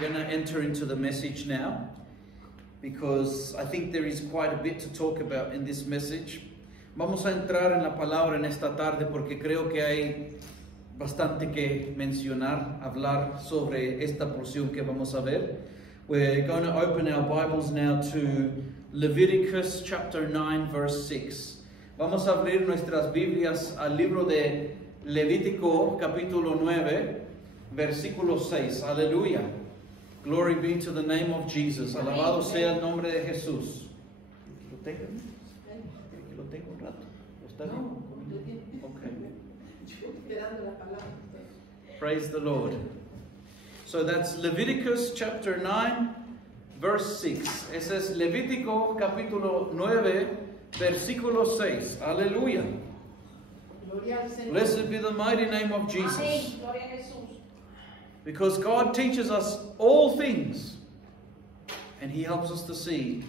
we're going to enter into the message now, because I think there is quite a bit to talk about in this message. Vamos a entrar en la palabra en esta tarde porque creo que hay bastante que mencionar, hablar sobre esta porción que vamos a ver. We're going to open our Bibles now to Leviticus chapter 9 verse 6. Vamos a abrir nuestras Biblias al libro de Levítico capítulo 9 versículo 6. Aleluya. Glory be to the name of Jesus. Alabado sea el nombre de Jesús. ¿Lo tengo? ¿Lo tengo un rato? ¿Está bien? Okay. Praise the Lord. So that's Leviticus chapter 9 verse 6. Ese es Levítico capítulo 9 versículo 6. Aleluya. Blessed be the mighty name of Jesus. Because God teaches us all things, and He helps us to see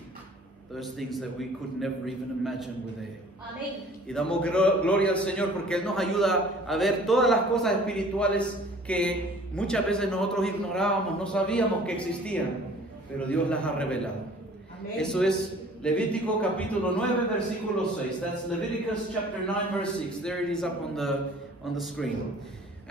those things that we could never even imagine were there. Amén. Y damos gloria al Señor porque Él nos ayuda a ver todas las cosas espirituales que muchas veces nosotros ignorábamos, no sabíamos que existían, pero Dios las ha revelado. Amén. Eso es Levítico capítulo 9 versículo 6. That's Leviticus chapter 9 verse 6. There it is up on the screen.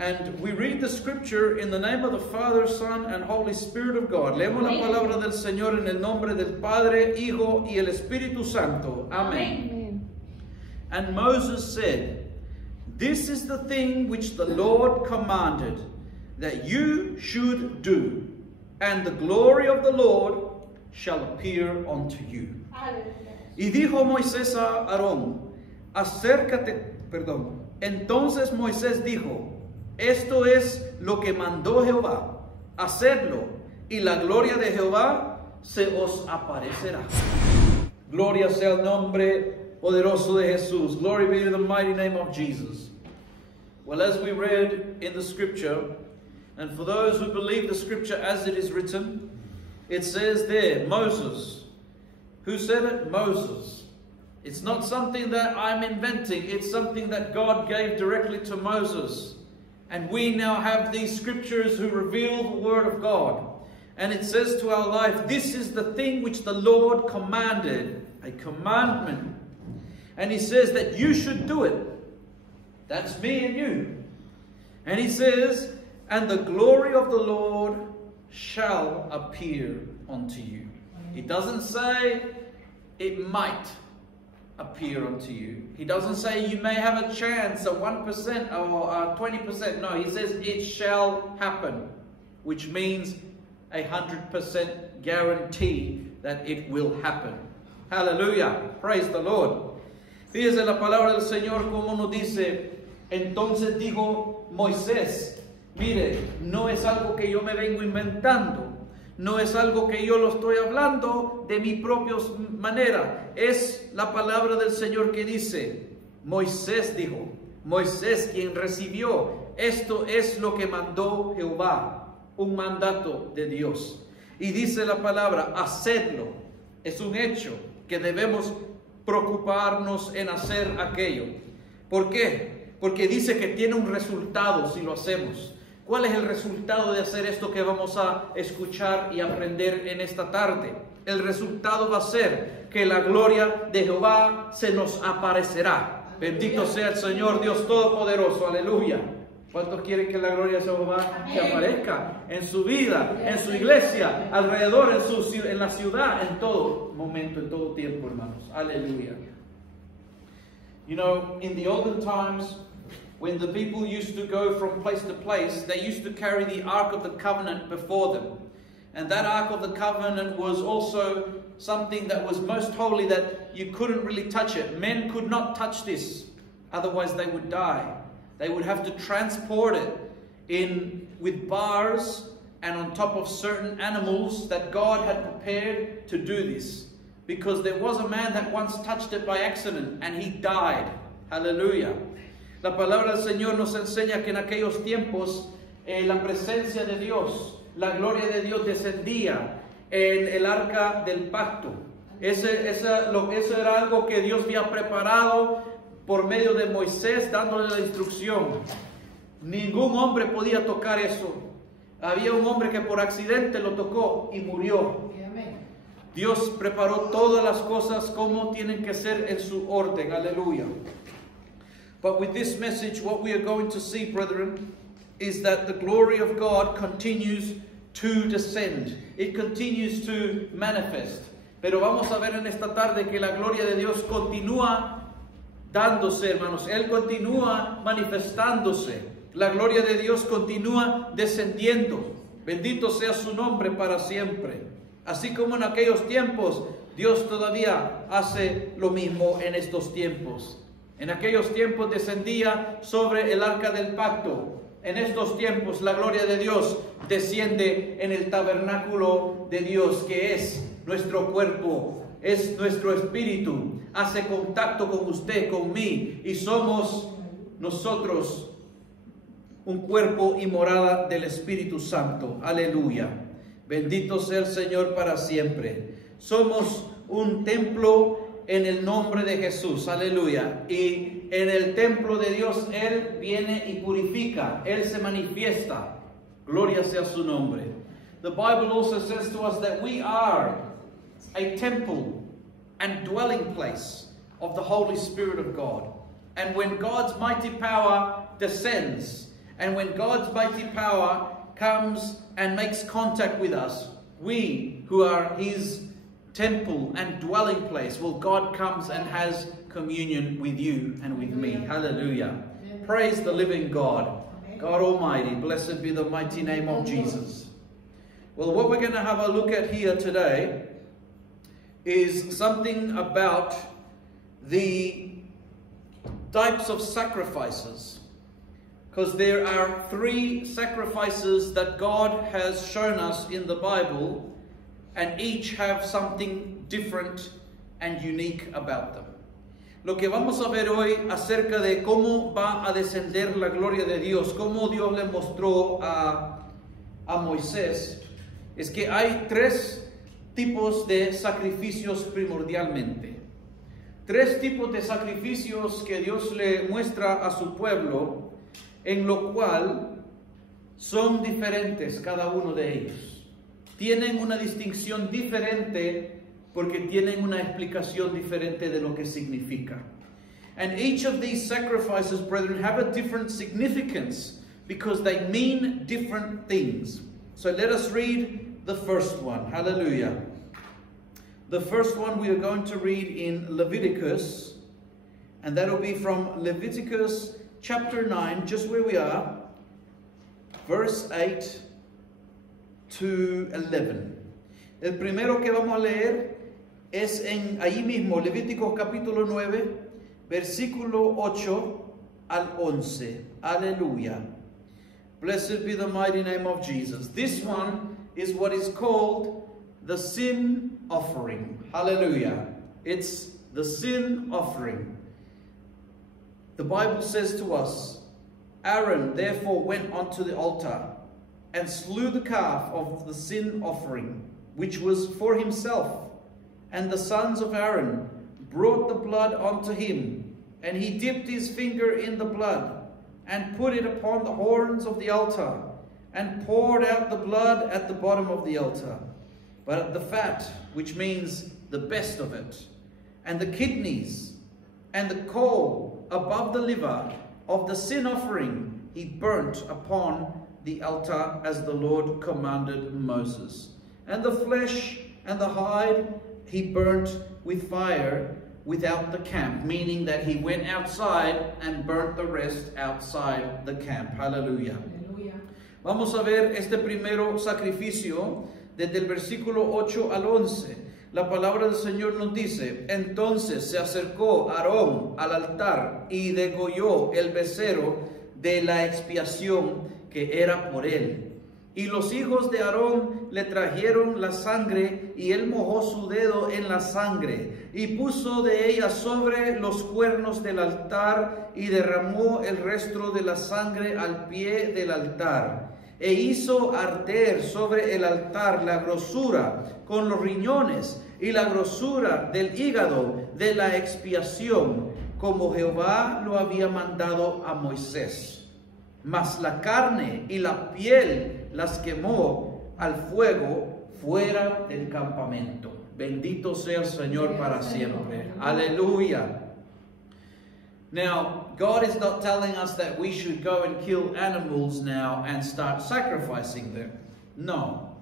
And we read the scripture in the name of the Father, Son, and Holy Spirit of God. Leemos la palabra del Señor en el nombre del Padre, Hijo y el Espíritu Santo. Amén. And Moses said, "This is the thing which the Lord commanded, that you should do, and the glory of the Lord shall appear unto you." Y dijo Moisés a Aarón, entonces Moisés dijo, esto es lo que mandó Jehová, hacedlo, y la gloria de Jehová se os aparecerá. Gloria sea el nombre poderoso de Jesús. Glory be to the mighty name of Jesus. Well, as we read in the scripture, and for those who believe the scripture as it is written, it says there, Moses. Who said it? Moses. It's not something that I'm inventing. It's something that God gave directly to Moses. And we now have these scriptures who reveal the word of God. And it says to our life, this is the thing which the Lord commanded. A commandment. And He says that you should do it. That's me and you. And He says, and the glory of the Lord shall appear unto you. He doesn't say it might appear unto you. He doesn't say you may have a chance of 1% or 20%. No, He says it shall happen, which means 100% guarantee that it will happen. Hallelujah. Praise the Lord. Fíjese la palabra del Señor como nos dice, entonces dijo Moisés, mire, no es algo que yo me vengo inventando. No es algo que yo lo estoy hablando de mi propia manera. Es la palabra del Señor que dice, Moisés dijo, Moisés quien recibió, esto es lo que mandó Jehová, un mandato de Dios. Y dice la palabra, hacedlo. Es un hecho que debemos preocuparnos en hacer aquello. ¿Por qué? Porque dice que tiene un resultado si lo hacemos. ¿Cuál es el resultado de hacer esto que vamos a escuchar y aprender en esta tarde? El resultado va a ser que la gloria de Jehová se nos aparecerá. Bendito sea el Señor Dios Todopoderoso. Aleluya. ¿Cuántos quieren que la gloria de Jehová se aparezca en su vida, en su iglesia, alrededor, en la ciudad, en todo momento, en todo tiempo, hermanos? Aleluya. You know, in the olden times, when the people used to go from place to place, they used to carry the Ark of the Covenant before them. And that Ark of the Covenant was also something that was most holy, that you couldn't really touch it. Men could not touch this, otherwise they would die. They would have to transport it with bars and on top of certain animals that God had prepared to do this. Because there was a man that once touched it by accident and he died. Hallelujah. La palabra del Señor nos enseña que en aquellos tiempos la presencia de Dios, la gloria de Dios descendía en el arca del pacto. Eso era algo que Dios había preparado por medio de Moisés dándole la instrucción. Ningún hombre podía tocar eso. Había un hombre que por accidente lo tocó y murió. Dios preparó todas las cosas como tienen que ser en su orden. Aleluya. But with this message, what we are going to see, brethren, is that the glory of God continues to descend. It continues to manifest. Pero vamos a ver en esta tarde que la gloria de Dios continúa dándose, hermanos. Él continúa manifestándose. La gloria de Dios continúa descendiendo. Bendito sea su nombre para siempre. Así como en aquellos tiempos, Dios todavía hace lo mismo en estos tiempos. En aquellos tiempos descendía sobre el arca del pacto. En estos tiempos la gloria de Dios desciende en el tabernáculo de Dios, que es nuestro cuerpo, es nuestro espíritu. Hace contacto con usted, con mí, y somos nosotros un cuerpo y morada del Espíritu Santo. Aleluya. Bendito sea el Señor para siempre. Somos un templo en el nombre de Jesús. Aleluya. Y en el templo de Dios Él viene y purifica. Él se manifiesta. Gloria sea su nombre. The Bible also says to us that we are a temple and dwelling place of the Holy Spirit of God. And when God's mighty power descends, and when God's mighty power comes and makes contact with us, we who are His temple and dwelling place, well, God comes and has communion with you and with me. Hallelujah. Praise the living God. God Almighty, blessed be the mighty name of Jesus. Well, what we're going to have a look at here today is something about the types of sacrifices. Because there are 3 sacrifices that God has shown us in the Bible, and each have something different and unique about them. Lo que vamos a ver hoy acerca de cómo va a descender la gloria de Dios, cómo Dios le mostró a Moisés, es que hay 3 tipos de sacrificios primordialmente. 3 tipos de sacrificios que Dios le muestra a su pueblo, en lo cual son diferentes cada uno de ellos. Tienen una distinción diferente porque tienen una explicación diferente de lo que significa. And each of these sacrifices, brethren, have a different significance because they mean different things. So let us read the first one. Hallelujah. The first one we are going to read in Leviticus, and that will be from Leviticus chapter 9, just where we are, verse 8 to 11. El primero que vamos a leer es en allí mismo, Levíticos capítulo 9, versículo 8 al 11. Aleluya. Blessed be the mighty name of Jesus. This one is what is called the sin offering. Hallelujah. It's the sin offering. The Bible says to us, Aaron therefore went unto the altar and slew the calf of the sin offering, which was for himself. And the sons of Aaron brought the blood unto him, and he dipped his finger in the blood, and put it upon the horns of the altar, and poured out the blood at the bottom of the altar. But the fat, which means the best of it, and the kidneys, and the caul above the liver of the sin offering, he burnt upon the altar as the Lord commanded Moses. And the flesh and the hide he burnt with fire without the camp, meaning that he went outside and burnt the rest outside the camp. Hallelujah. Vamos a ver este primero sacrificio desde el versículo 8 al 11. La palabra del Señor nos dice: entonces se acercó Aarón al altar y degolló el becerro de la expiación que era por él. Y los hijos de Aarón le trajeron la sangre, y él mojó su dedo en la sangre, y puso de ella sobre los cuernos del altar, y derramó el resto de la sangre al pie del altar. E hizo arder sobre el altar la grosura con los riñones y la grosura del hígado de la expiación, como Jehová lo había mandado a Moisés. mas la carne y la piel las quemó al fuego fuera del campamento. Bendito sea el Señor para siempre. Aleluya. Now, God is not telling us that we should go and kill animals now and start sacrificing them. No.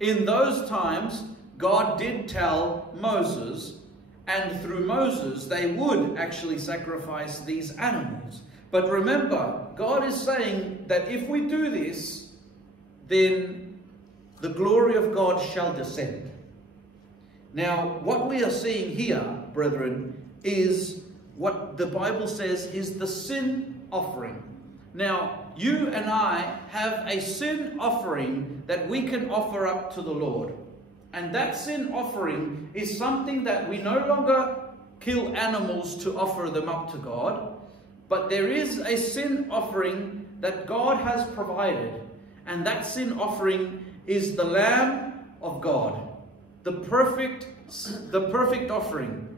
In those times, God did tell Moses, and through Moses, they would actually sacrifice these animals. But remember, God is saying that if we do this, then the glory of God shall descend. Now, what we are seeing here, brethren, is what the Bible says is the sin offering. Now, you and I have a sin offering that we can offer up to the Lord. And that sin offering is something that we no longer kill animals to offer them up to God, but there is a sin offering that God has provided. And that sin offering is the Lamb of God, the perfect offering.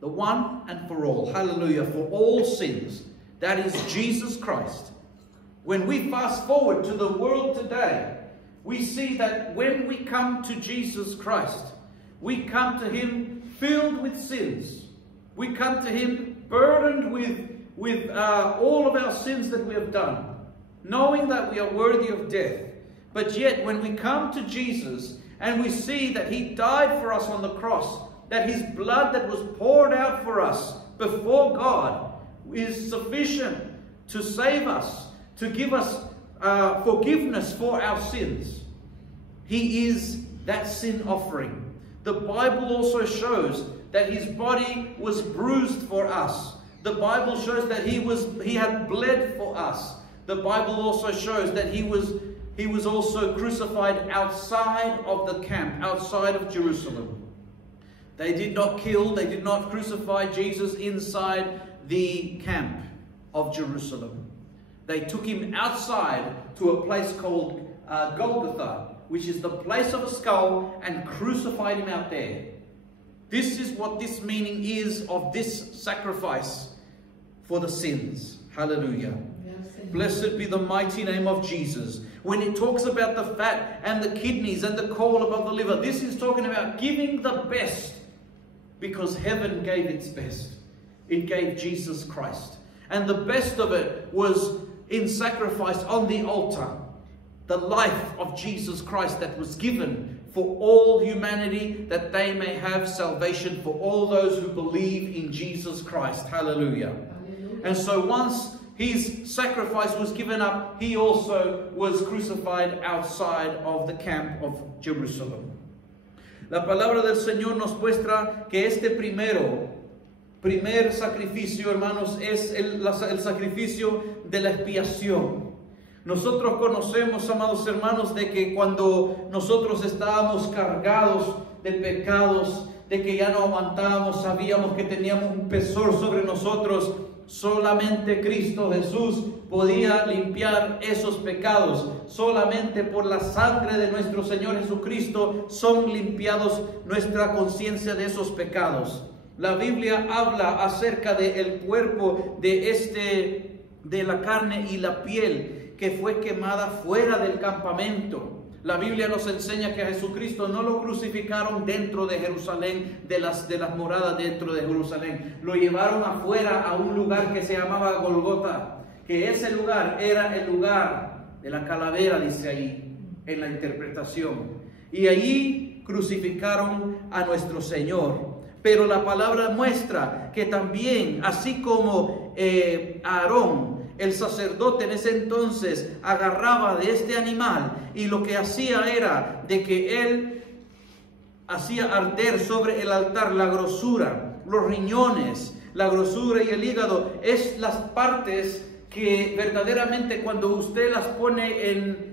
The one and for all. Hallelujah. For all sins. That is Jesus Christ. When we fast forward to the world today, we see that when we come to Jesus Christ, we come to Him filled with sins. We come to Him burdened with all of our sins that we have done, knowing that we are worthy of death. But yet when we come to Jesus and we see that He died for us on the cross, that His blood that was poured out for us before God is sufficient to save us, to give us forgiveness for our sins. He is that sin offering. The Bible also shows that His body was bruised for us. The Bible shows that He had bled for us. The Bible also shows that He was also crucified outside of the camp, outside of Jerusalem. They did not kill, they did not crucify Jesus inside the camp of Jerusalem. They took Him outside to a place called Golgotha, which is the place of a skull, and crucified Him out there. This is what this meaning is of this sacrifice for the sins. Hallelujah. Blessed be the mighty name of Jesus. When it talks about the fat and the kidneys and the caul above the liver, this is talking about giving the best, because heaven gave its best. It gave Jesus Christ. And the best of it was in sacrifice on the altar. The life of Jesus Christ that was given for all humanity, that they may have salvation for all those who believe in Jesus Christ. Hallelujah. Hallelujah. And so once His sacrifice was given up, He also was crucified outside of the camp of Jerusalem. La palabra del Señor nos muestra que este primer sacrificio, hermanos, es el sacrificio de la expiación. Nosotros conocemos, amados hermanos, de que cuando nosotros estábamos cargados de pecados, de que ya no aguantábamos, sabíamos que teníamos un pesar sobre nosotros, solamente Cristo Jesús podía limpiar esos pecados. Solamente por la sangre de nuestro Señor Jesucristo son limpiados nuestra conciencia de esos pecados. La Biblia habla acerca del cuerpo de la carne y la piel que fue quemada fuera del campamento. La Biblia nos enseña que a Jesucristo no lo crucificaron dentro de Jerusalén, de las moradas dentro de Jerusalén. Lo llevaron afuera a un lugar que se llamaba Golgota, que ese lugar era el lugar de la calavera, dice ahí en la interpretación. Y allí crucificaron a nuestro Señor. Pero la palabra muestra que también, así como Aarón, el sacerdote en ese entonces, agarraba de este animal y lo que hacía era de que él hacía arder sobre el altar la grosura, los riñones, la grosura y el hígado, es las partes que verdaderamente cuando usted las pone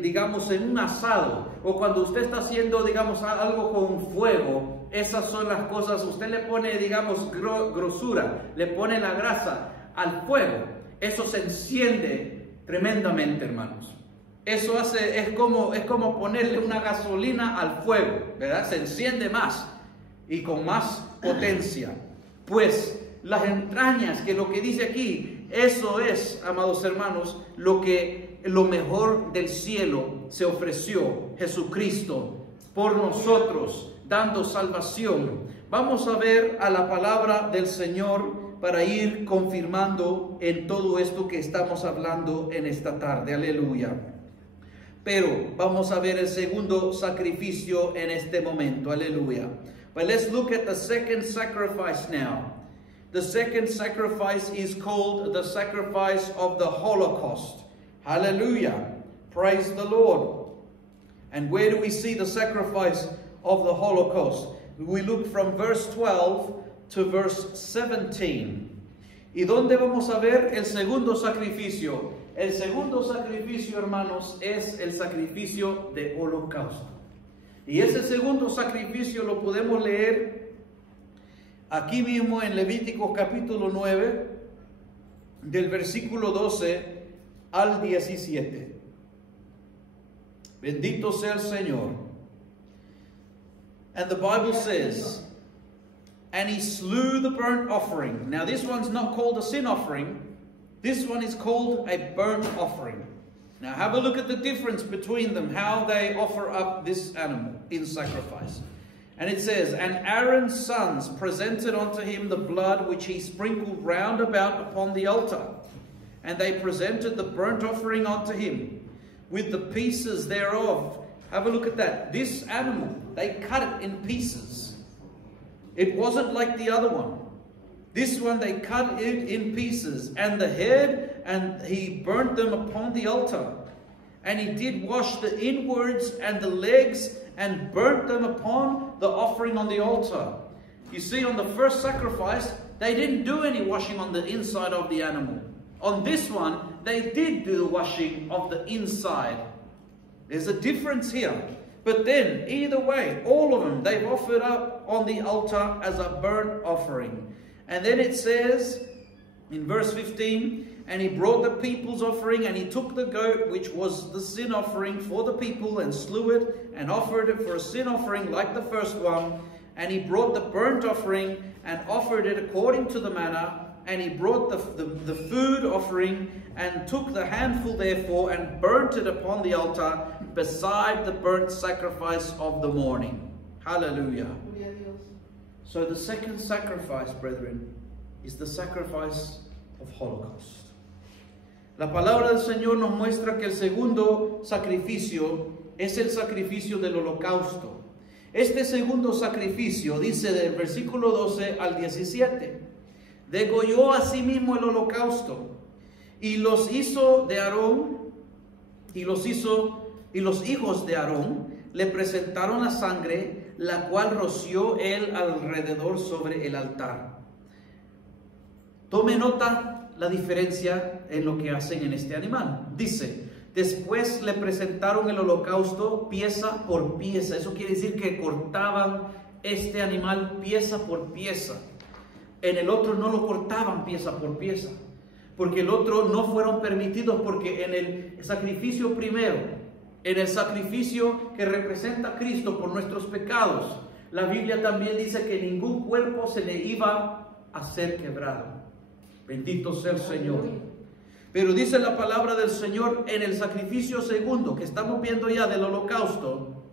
digamos, en un asado, o cuando usted está haciendo, digamos, algo con fuego, esas son las cosas, usted le pone, digamos, grosura, le pone la grasa al fuego. Eso se enciende tremendamente, hermanos. Eso es como ponerle una gasolina al fuego, ¿verdad? Se enciende más y con más potencia. Pues las entrañas, que lo que dice aquí, eso es, amados hermanos, lo mejor del cielo se ofreció Jesucristo por nosotros, dando salvación. Vamos a ver a la palabra del Señor para ir confirmando en todo esto que estamos hablando en esta tarde. Aleluya. Pero vamos a ver el segundo sacrificio en este momento. Aleluya. But let's look at the second sacrifice now. The second sacrifice is called the sacrifice of the Holocaust. Hallelujah. Praise the Lord. And where do we see the sacrifice of the Holocaust? We look from verse 12 to verse 17. ¿Y dónde vamos a ver el segundo sacrificio? El segundo sacrificio, hermanos, es el sacrificio de holocausto. Y ese segundo sacrificio lo podemos leer aquí mismo en Levíticos capítulo 9, del versículo 12 al 17. Bendito sea el Señor. And the Bible says, and he slew the burnt offering. Now this one's not called a sin offering. This one is called a burnt offering. Now have a look at the difference between them, how they offer up this animal in sacrifice. And it says, and Aaron's sons presented unto him the blood which he sprinkled round about upon the altar. And they presented the burnt offering unto him with the pieces thereof. Have a look at that. This animal, they cut it in pieces. It wasn't like the other one. This one they cut it in pieces, and the head, and he burnt them upon the altar. And he did wash the inwards and the legs, and burnt them upon the offering on the altar. You see, on the first sacrifice, they didn't do any washing on the inside of the animal. On this one, they did do the washing of the inside. There's a difference here. But then, either way, all of them, they've offered up on the altar as a burnt offering. And then it says, in verse 15, and he brought the people's offering, and he took the goat, which was the sin offering for the people, and slew it, and offered it for a sin offering like the first one. And he brought the burnt offering, and offered it according to the manner. And he brought the food offering, and took the handful therefore, and burnt it upon the altar, beside the burnt sacrifice of the morning. Hallelujah. So the second sacrifice, brethren, is the sacrifice of Holocaust. La palabra del Señor nos muestra que el segundo sacrificio es el sacrificio del holocausto. Este segundo sacrificio, dice del versículo 12 al 17, degolló a sí mismo el holocausto, y los hizo de Aarón, y los hijos de Aarón le presentaron la sangre, la cual roció él alrededor sobre el altar. Tome nota la diferencia en lo que hacen en este animal. Dice, después le presentaron el holocausto pieza por pieza. Eso quiere decir que cortaban este animal pieza por pieza. En el otro no lo cortaban pieza por pieza, porque el otro no fueron permitidos, porque en el sacrificio primero, en el sacrificio que representa a Cristo por nuestros pecados, la Biblia también dice que ningún cuerpo se le iba a ser quebrado. Bendito sea el Señor. Pero dice la palabra del Señor en el sacrificio segundo, que estamos viendo ya del holocausto,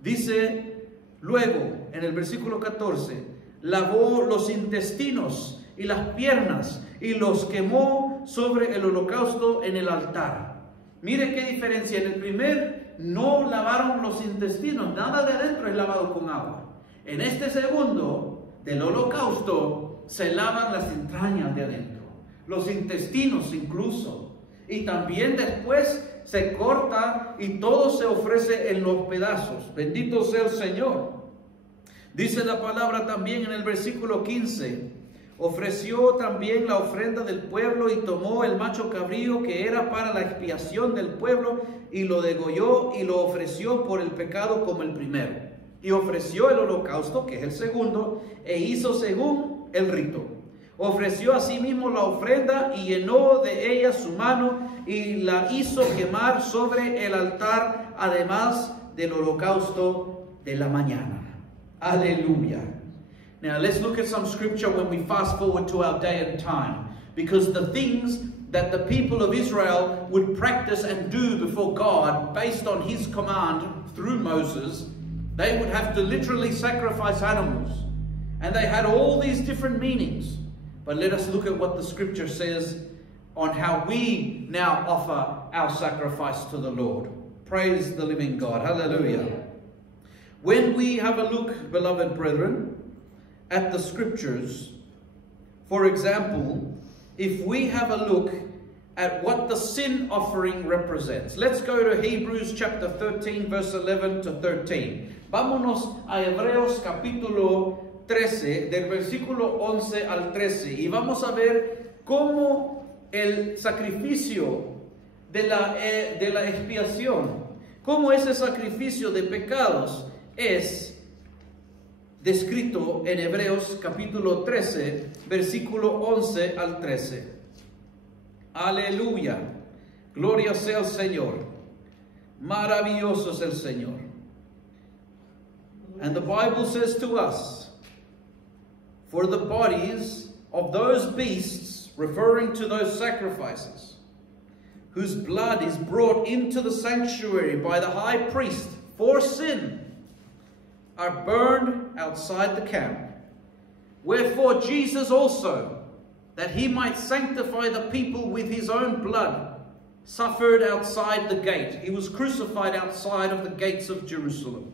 dice luego en el versículo 14, lavó los intestinos y las piernas y los quemó sobre el holocausto en el altar. Mire qué diferencia. En el primer no lavaron los intestinos, nada de adentro es lavado con agua. En este segundo, del holocausto, se lavan las entrañas de adentro, los intestinos incluso. Y también después se corta y todo se ofrece en los pedazos. Bendito sea el Señor. Dice la palabra también en el versículo 15, ofreció también la ofrenda del pueblo y tomó el macho cabrío que era para la expiación del pueblo y lo degolló y lo ofreció por el pecado como el primero. Y ofreció el holocausto, que es el segundo, e hizo según el rito. Ofreció asimismo la ofrenda y llenó de ella su mano y la hizo quemar sobre el altar, además del holocausto de la mañana. Aleluya. Now let's look at some scripture when we fast forward to our day and time, because the things that the people of Israel would practice and do before God based on his command through Moses, they would have to literally sacrifice animals. And they had all these different meanings. But let us look at what the scripture says on how we now offer our sacrifice to the Lord. Praise the living God. Hallelujah. When we have a look, beloved brethren, at the scriptures, for example, if we have a look at what the sin offering represents. Let's go to Hebrews chapter 13, verse 11 to 13. Vámonos a Hebreos capítulo 13, del versículo 11 al 13. Y vamos a ver cómo el sacrificio de la expiación, cómo ese sacrificio de pecados es descrito en Hebreos capítulo 13, versículo 11 al 13. Aleluya. Gloria sea el Señor. Maravilloso es el Señor. And the Bible says to us, for the bodies of those beasts, referring to those sacrifices, whose blood is brought into the sanctuary by the high priest for sin, are burned outside the camp. Wherefore Jesus also, that he might sanctify the people with his own blood, suffered outside the gate. He was crucified outside of the gates of Jerusalem.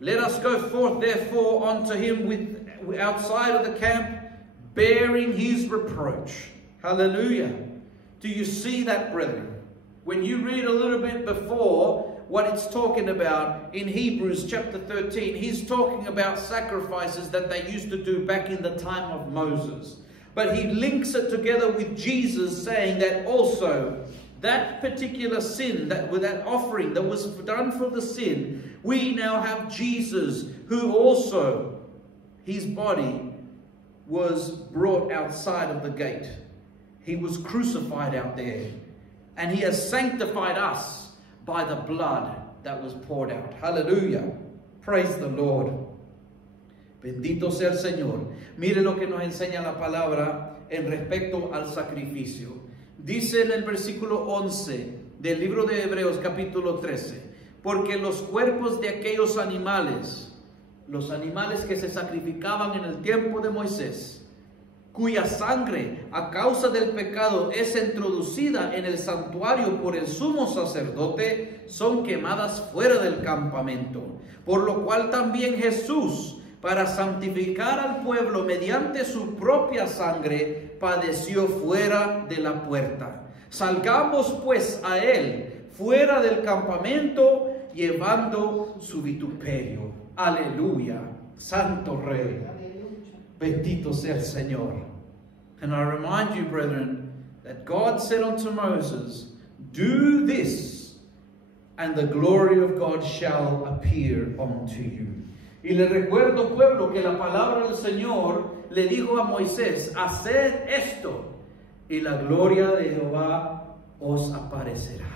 Let us go forth therefore unto him outside of the camp, bearing his reproach. Hallelujah. Do you see that, brethren? When you read a little bit before what it's talking about in Hebrews chapter 13, he's talking about sacrifices that they used to do back in the time of Moses. But he links it together with Jesus, saying that also that particular sin, that offering that was done for the sin, we now have Jesus, who also, his body was brought outside of the gate. He was crucified out there. And he has sanctified us by the blood that was poured out. Hallelujah. Praise the Lord. Bendito sea el Señor. Mire lo que nos enseña la palabra en respecto al sacrificio. Dice en el versículo 11 del libro de Hebreos capítulo 13, porque los cuerpos de aquellos animales, los animales que se sacrificaban en el tiempo de Moisés, cuya sangre a causa del pecado es introducida en el santuario por el sumo sacerdote, son quemadas fuera del campamento. Por lo cual también Jesús, para santificar al pueblo mediante su propia sangre, padeció fuera de la puerta. Salgamos pues a él fuera del campamento, llevando su vituperio. Aleluya, Santo Rey. Bendito sea el Señor. And I remind you, brethren, that God said unto Moses, do this, and the glory of God shall appear unto you. Y le recuerdo, pueblo, que la palabra del Señor le dijo a Moisés, haced esto, y la gloria de Jehová os aparecerá.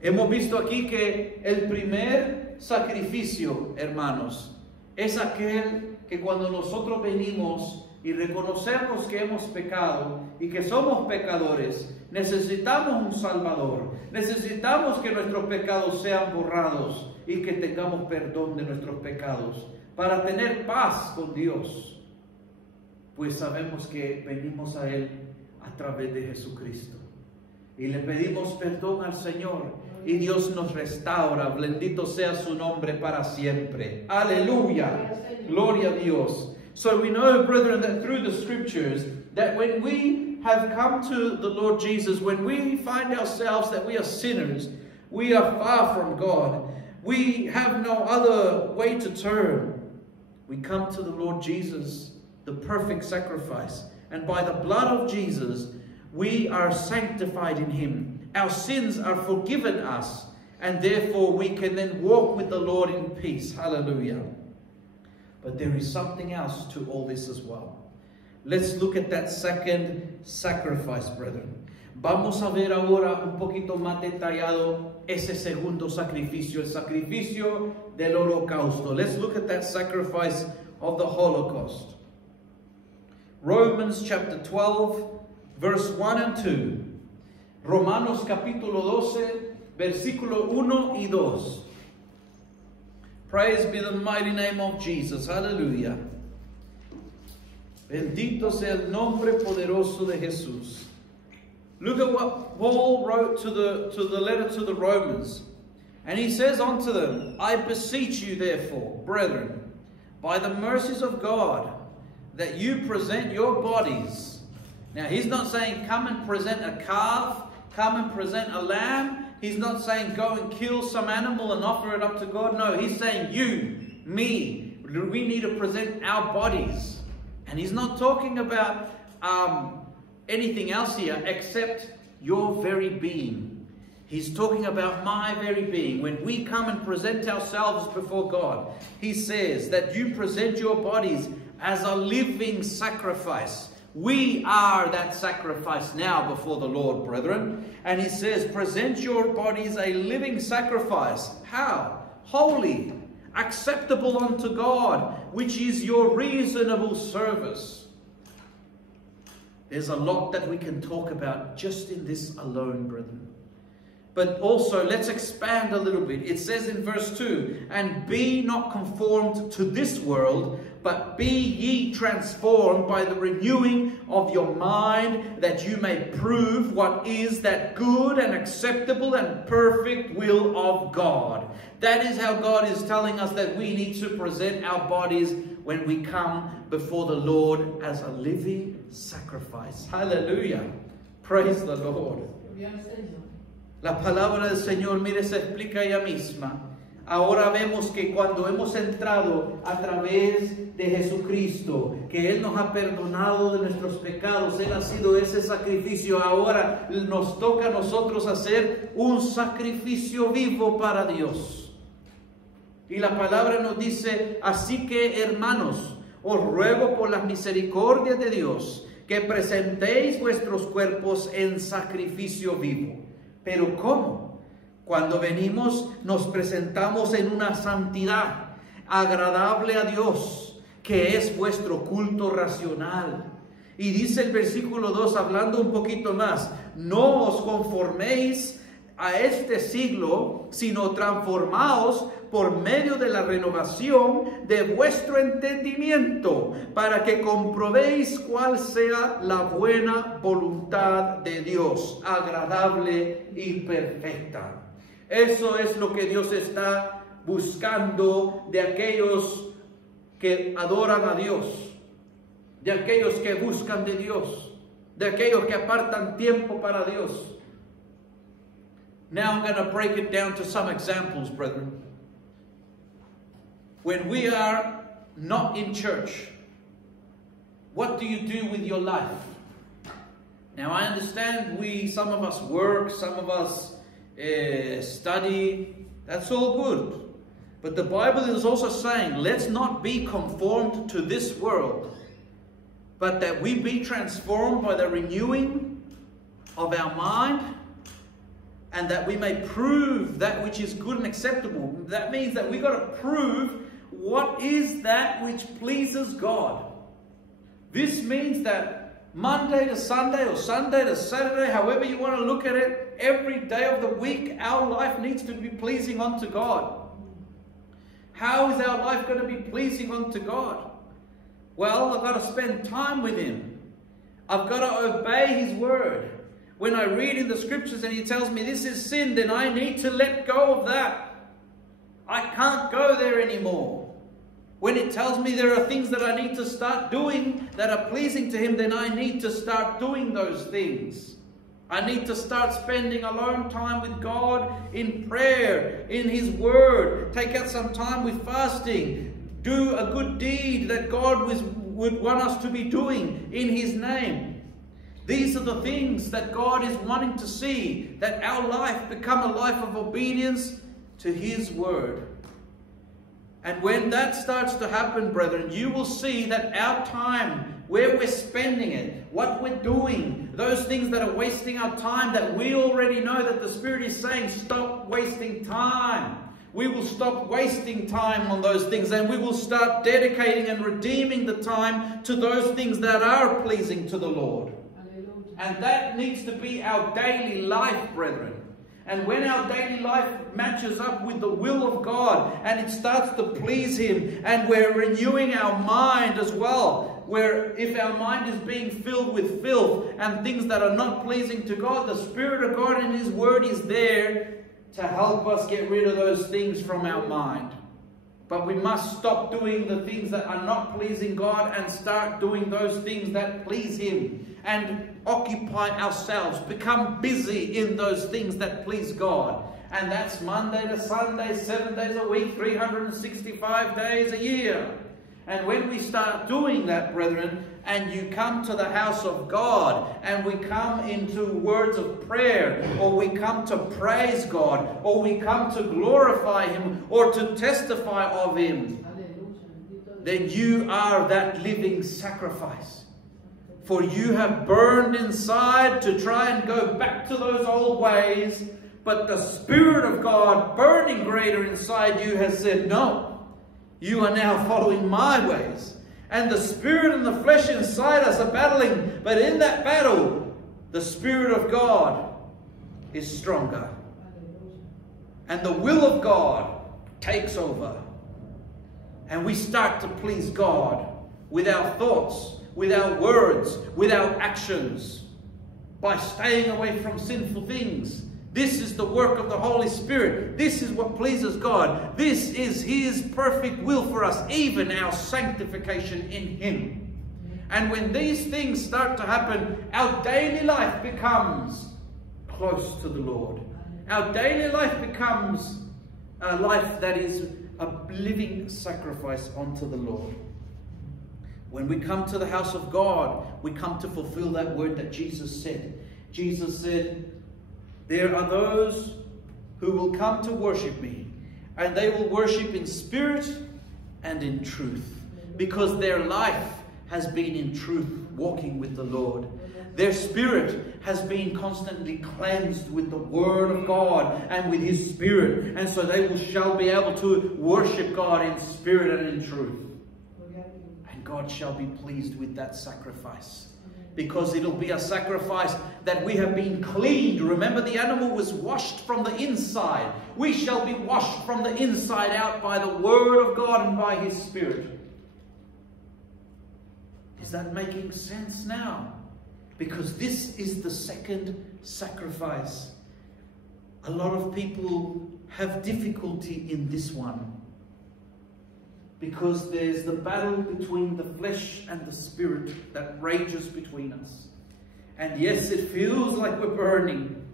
Hemos visto aquí que el primer sacrificio, hermanos, es aquel que cuando nosotros venimos y reconocemos que hemos pecado y que somos pecadores, necesitamos un Salvador, necesitamos que nuestros pecados sean borrados y que tengamos perdón de nuestros pecados para tener paz con Dios, pues sabemos que venimos a Él a través de Jesucristo y le pedimos perdón al Señor y Dios nos restaura. Bendito sea su nombre para siempre. Aleluya. Gloria a Dios. So we know, brethren, that through the scriptures, that when we have come to the Lord Jesus, when we find ourselves that we are sinners, we are far from God, we have no other way to turn, we come to the Lord Jesus, the perfect sacrifice. And by the blood of Jesus, we are sanctified in Him. Our sins are forgiven us, and therefore we can then walk with the Lord in peace. Hallelujah. But there is something else to all this as well. Let's look at that second sacrifice, brethren. Vamos a ver ahora un poquito más detallado ese segundo sacrificio, el sacrificio del holocausto. Let's look at that sacrifice of the Holocaust. Romans chapter 12, verse 1 and 2. Romanos capítulo 12, versículo 1 y 2. Praise be the mighty name of Jesus. Hallelujah. Bendito sea el nombre poderoso de Jesús. Look at what Paul wrote to the letter to the Romans. And he says unto them, I beseech you therefore, brethren, by the mercies of God, that you present your bodies. Now he's not saying come and present a calf, come and present a lamb. He's not saying go and kill some animal and offer it up to God. No, he's saying you, me, we need to present our bodies. And he's not talking about anything else here except your very being. He's talking about my very being. When we come and present ourselves before God, he says that you present your bodies as a living sacrifice. We are that sacrifice now before the Lord, brethren. And he says, present your bodies a living sacrifice. How? Holy, acceptable unto God, which is your reasonable service. There's a lot that we can talk about just in this alone, brethren. But also, let's expand a little bit. It says in verse 2, and be not conformed to this world, but be ye transformed by the renewing of your mind, that you may prove what is that good and acceptable and perfect will of God. That is how God is telling us that we need to present our bodies when we come before the Lord as a living sacrifice. Hallelujah. Praise the Lord. La palabra del Señor, mire, se explica ella misma. Ahora vemos que cuando hemos entrado a través de Jesucristo, que Él nos ha perdonado de nuestros pecados, Él ha sido ese sacrificio. Ahora nos toca a nosotros hacer un sacrificio vivo para Dios. Y la palabra nos dice, así que hermanos, os ruego por las misericordias de Dios, que presentéis vuestros cuerpos en sacrificio vivo. Pero ¿cómo? Cuando venimos nos presentamos en una santidad agradable a Dios, que es vuestro culto racional. Y dice el versículo 2, hablando un poquito más, no os conforméis a este siglo, sino transformaos por medio de la renovación de vuestro entendimiento, para que comprobéis cuál sea la buena voluntad de Dios, agradable y perfecta. Eso es lo que Dios está buscando de aquellos que adoran a Dios, de aquellos que buscan de Dios, de aquellos que apartan tiempo para Dios. Now I'm going to break it down to some examples, brethren. When we are not in church, what do you do with your life? Now I understand some of us work, some of us study. That's all good. But the Bible is also saying, let's not be conformed to this world, but that we be transformed by the renewing of our mind, and that we may prove that which is good and acceptable. That means that we've got to prove what is that which pleases God. This means that Monday to Sunday or Sunday to Saturday, however you want to look at it, every day of the week, our life needs to be pleasing unto God. How is our life going to be pleasing unto God? Well, I've got to spend time with Him. I've got to obey His word. When I read in the scriptures and He tells me this is sin, then I need to let go of that. I can't go there anymore. When it tells me there are things that I need to start doing that are pleasing to Him, then I need to start doing those things. I need to start spending alone time with God in prayer, in His word. Take out some time with fasting. Do a good deed that God would want us to be doing in His name. These are the things that God is wanting to see, that our life become a life of obedience to His word. And when that starts to happen, brethren, you will see that our time, where we're spending it, what we're doing, those things that are wasting our time, that we already know that the Spirit is saying, stop wasting time. We will stop wasting time on those things, and we will start dedicating and redeeming the time to those things that are pleasing to the Lord. And that needs to be our daily life, brethren. And when our daily life matches up with the will of God and it starts to please Him, and we're renewing our mind as well, where if our mind is being filled with filth and things that are not pleasing to God, the Spirit of God in His Word is there to help us get rid of those things from our mind. But we must stop doing the things that are not pleasing God and start doing those things that please Him. And occupy ourselves, become busy in those things that please God. And that's Monday to Sunday, 7 days a week, 365 days a year. And when we start doing that, brethren, and you come to the house of God, and we come into words of prayer, or we come to praise God, or we come to glorify Him, or to testify of Him, then you are that living sacrifice. For you have burned inside to try and go back to those old ways, but the Spirit of God burning greater inside you has said, no, you are now following my ways. And the Spirit and the flesh inside us are battling, but in that battle, the Spirit of God is stronger. And the will of God takes over. And we start to please God with our thoughts, with our words, with our actions, by staying away from sinful things. This is the work of the Holy Spirit. This is what pleases God. This is His perfect will for us, even our sanctification in Him. And when these things start to happen, our daily life becomes close to the Lord. Our daily life becomes a life that is a living sacrifice unto the Lord. When we come to the house of God, we come to fulfill that word that Jesus said. Jesus said, there are those who will come to worship me, and they will worship in spirit and in truth, because their life has been in truth, walking with the Lord. Their spirit has been constantly cleansed with the Word of God and with His Spirit, and so they shall be able to worship God in spirit and in truth. God shall be pleased with that sacrifice, because it'll be a sacrifice that we have been cleaned. Remember, the animal was washed from the inside. We shall be washed from the inside out by the Word of God and by His Spirit. Is that making sense now? Because this is the second sacrifice. A lot of people have difficulty in this one, because there's the battle between the flesh and the spirit that rages between us. And yes, it feels like we're burning,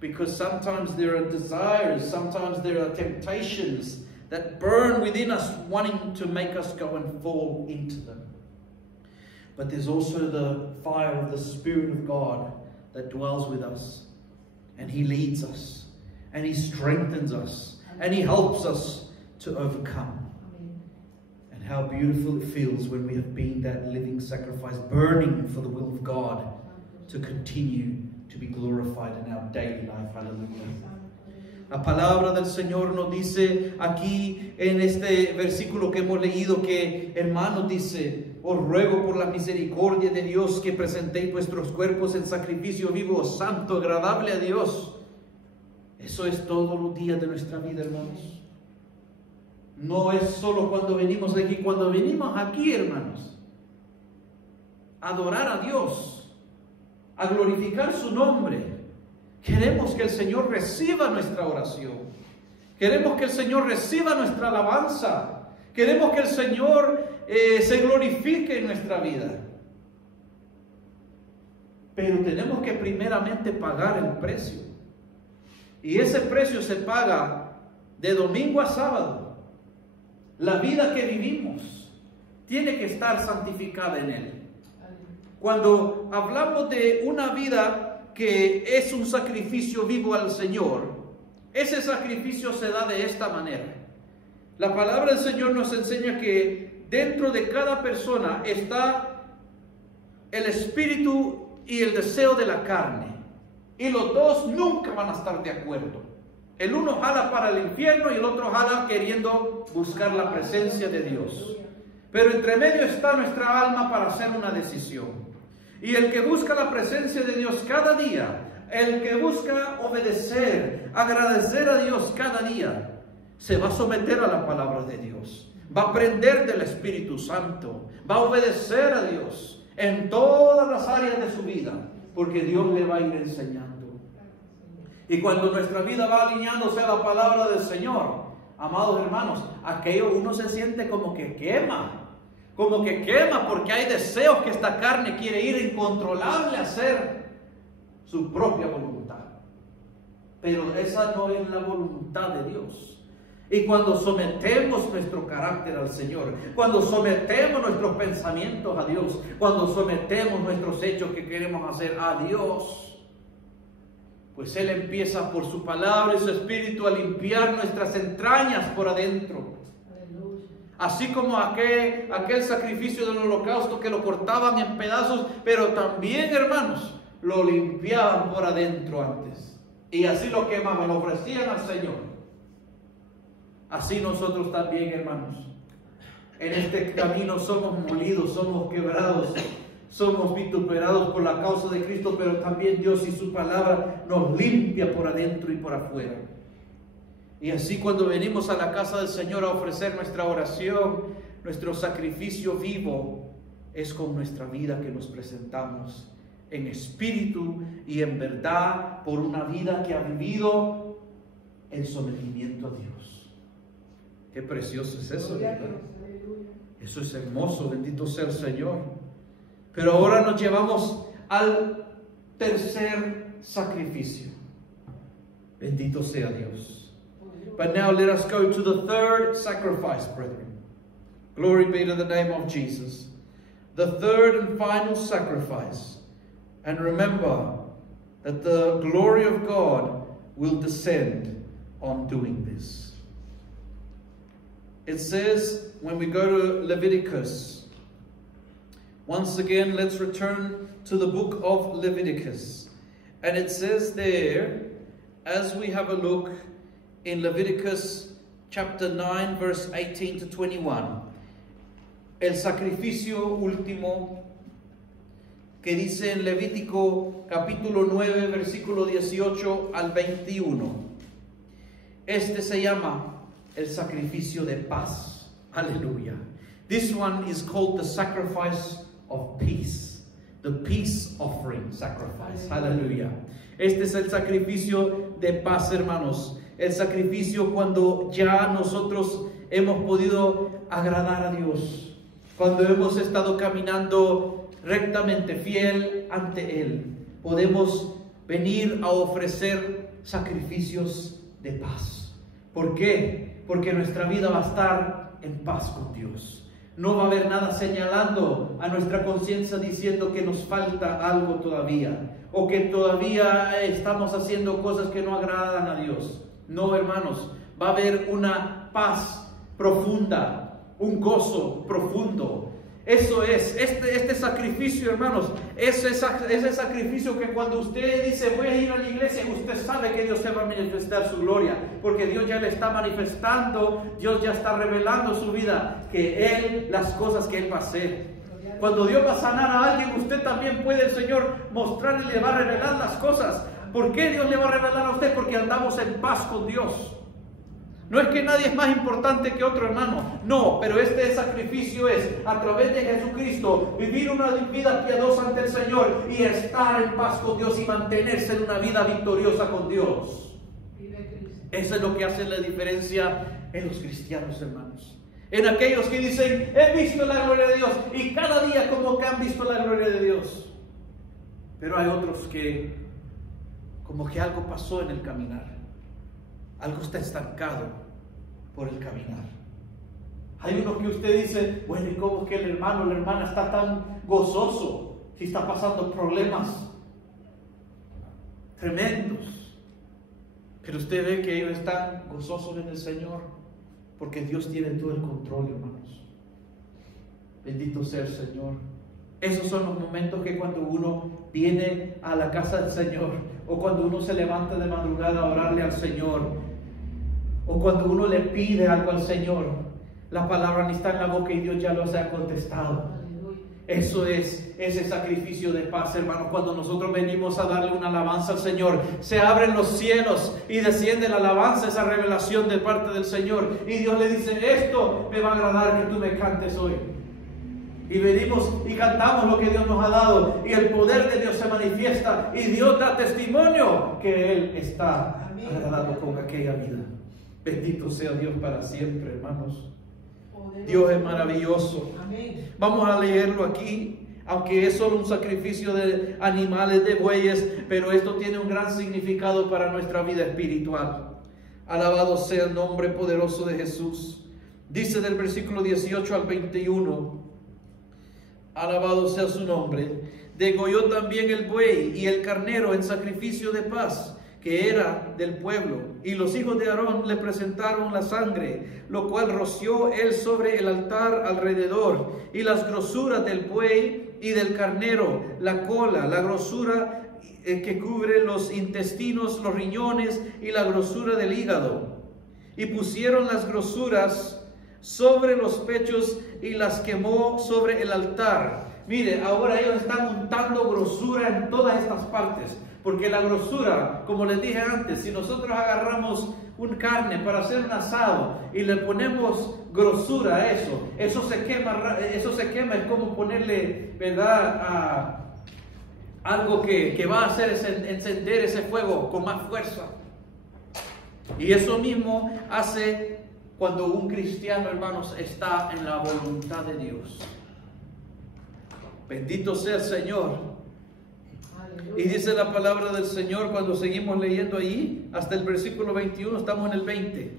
because sometimes there are desires, sometimes there are temptations that burn within us, wanting to make us go and fall into them. But there's also the fire of the Spirit of God that dwells with us, and He leads us, and He strengthens us, and He helps us to overcome. How beautiful it feels when we have been that living sacrifice, burning for the will of God to continue to be glorified in our daily life. Hallelujah. La palabra del Señor nos dice aquí en este versículo que hemos leído que, hermanos, dice, os ruego por la misericordia de Dios que presentéis vuestros cuerpos en sacrificio vivo, santo, agradable a Dios. Eso es todos los días de nuestra vida, hermanos. No es solo cuando venimos aquí. Cuando venimos aquí, hermanos, a adorar a Dios, a glorificar su nombre, queremos que el Señor reciba nuestra oración. Queremos que el Señor reciba nuestra alabanza. Queremos que el Señor se glorifique en nuestra vida. Pero tenemos que primeramente pagar el precio. Y ese precio se paga de domingo a sábado. La vida que vivimos tiene que estar santificada en Él. Cuando hablamos de una vida que es un sacrificio vivo al Señor, ese sacrificio se da de esta manera. La palabra del Señor nos enseña que dentro de cada persona está el espíritu y el deseo de la carne. Y los dos nunca van a estar de acuerdo. El uno jala para el infierno y el otro jala queriendo buscar la presencia de Dios. Pero entre medio está nuestra alma para hacer una decisión. Y el que busca la presencia de Dios cada día, el que busca obedecer, agradecer a Dios cada día, se va a someter a la palabra de Dios. Va a aprender del Espíritu Santo. Va a obedecer a Dios en todas las áreas de su vida, porque Dios le va a ir enseñando. Y cuando nuestra vida va alineándose a la palabra del Señor, amados hermanos, aquello uno se siente como que quema porque hay deseos que esta carne quiere ir incontrolable a hacer su propia voluntad. Pero esa no es la voluntad de Dios. Y cuando sometemos nuestro carácter al Señor, cuando sometemos nuestros pensamientos a Dios, cuando sometemos nuestros hechos que queremos hacer a Dios, pues Él empieza por su palabra y su Espíritu a limpiar nuestras entrañas por adentro. Así como aquel sacrificio del holocausto que lo cortaban en pedazos, pero también, hermanos, lo limpiaban por adentro antes. Y así lo quemaban, lo ofrecían al Señor. Así nosotros también, hermanos, en este camino somos molidos, somos quebrados, somos vituperados por la causa de Cristo, pero también Dios y su palabra nos limpia por adentro y por afuera. Y así cuando venimos a la casa del Señor a ofrecer nuestra oración, nuestro sacrificio vivo, es con nuestra vida que nos presentamos en espíritu y en verdad por una vida que ha vivido en sometimiento a Dios. Qué precioso es eso, ¿verdad? Eso es hermoso, bendito sea el Señor. Pero ahora nos llevamos al tercer sacrificio. Bendito sea Dios. But now let us go to the third sacrifice, brethren. Glory be to the name of Jesus. The third and final sacrifice. And remember that the glory of God will descend on doing this. It says, when we go to Leviticus, once again, let's return to the book of Leviticus. And it says there, as we have a look in Leviticus chapter 9, verse 18 to 21, el sacrificio último que dice en Levítico capítulo 9, versículo 18 al 21. Este se llama el sacrificio de paz. Aleluya. This one is called the sacrifice of peace. The peace offering sacrifice. Aleluya. Este es el sacrificio de paz, hermanos. El sacrificio cuando ya nosotros hemos podido agradar a Dios. Cuando hemos estado caminando rectamente, fiel ante Él. Podemos venir a ofrecer sacrificios de paz. ¿Por qué? Porque nuestra vida va a estar en paz con Dios. No va a haber nada señalando a nuestra conciencia diciendo que nos falta algo todavía, o que todavía estamos haciendo cosas que no agradan a Dios. No, hermanos, va a haber una paz profunda, un gozo profundo. Eso es, este sacrificio, hermanos, ese sacrificio que cuando usted dice voy a ir a la iglesia, usted sabe que Dios se va a manifestar su gloria, porque Dios ya le está manifestando, Dios ya está revelando su vida, que Él, las cosas que Él va a hacer. Cuando Dios va a sanar a alguien, usted también puede, el Señor, mostrarle y le va a revelar las cosas. ¿Por qué Dios le va a revelar a usted? Porque andamos en paz con Dios. No es que nadie es más importante que otro, hermano. No, pero este sacrificio es a través de Jesucristo vivir una vida piadosa ante el Señor y estar en paz con Dios y mantenerse en una vida victoriosa con Dios. Eso es lo que hace la diferencia en los cristianos, hermanos. En aquellos que dicen, he visto la gloria de Dios, y cada día como que han visto la gloria de Dios. Pero hay otros que como que algo pasó en el caminar. Algo está estancado por el caminar. Hay uno que usted dice, bueno, ¿y cómo es que el hermano o la hermana está tan gozoso si está pasando problemas tremendos? Pero usted ve que ellos están gozosos en el Señor, porque Dios tiene todo el control, hermanos. Bendito sea el Señor. Esos son los momentos que cuando uno viene a la casa del Señor, o cuando uno se levanta de madrugada a orarle al Señor, o cuando uno le pide algo al Señor, la palabra ni está en la boca y Dios ya lo ha contestado. Eso es ese sacrificio de paz, hermanos. Cuando nosotros venimos a darle una alabanza al Señor, se abren los cielos y desciende la alabanza, esa revelación de parte del Señor. Y Dios le dice, esto me va a agradar que tú me cantes hoy. Y venimos y cantamos lo que Dios nos ha dado. Y el poder de Dios se manifiesta. Y Dios da testimonio que Él está agradado con aquella vida. Bendito sea Dios para siempre, hermanos. Dios es maravilloso. Vamos a leerlo aquí, aunque es solo un sacrificio de animales, de bueyes, pero esto tiene un gran significado para nuestra vida espiritual. Alabado sea el nombre poderoso de Jesús. Dice del versículo 18 al 21, alabado sea su nombre. Degolló también el buey y el carnero en sacrificio de paz, que era del pueblo, y los hijos de Aarón le presentaron la sangre, lo cual roció él sobre el altar alrededor, y las grosuras del buey y del carnero, la cola, la grosura que cubre los intestinos, los riñones y la grosura del hígado. Y pusieron las grosuras sobre los pechos y las quemó sobre el altar. Mire, ahora ellos están untando grosura en todas estas partes. Porque la grosura, como les dije antes, si nosotros agarramos un carne para hacer un asado y le ponemos grosura a eso, eso se quema, es como ponerle, ¿verdad?, algo que va a hacer encender ese fuego con más fuerza. Y eso mismo hace cuando un cristiano, hermanos, está en la voluntad de Dios. Bendito sea el Señor. Y dice la palabra del Señor cuando seguimos leyendo ahí, hasta el versículo 21, estamos en el 20.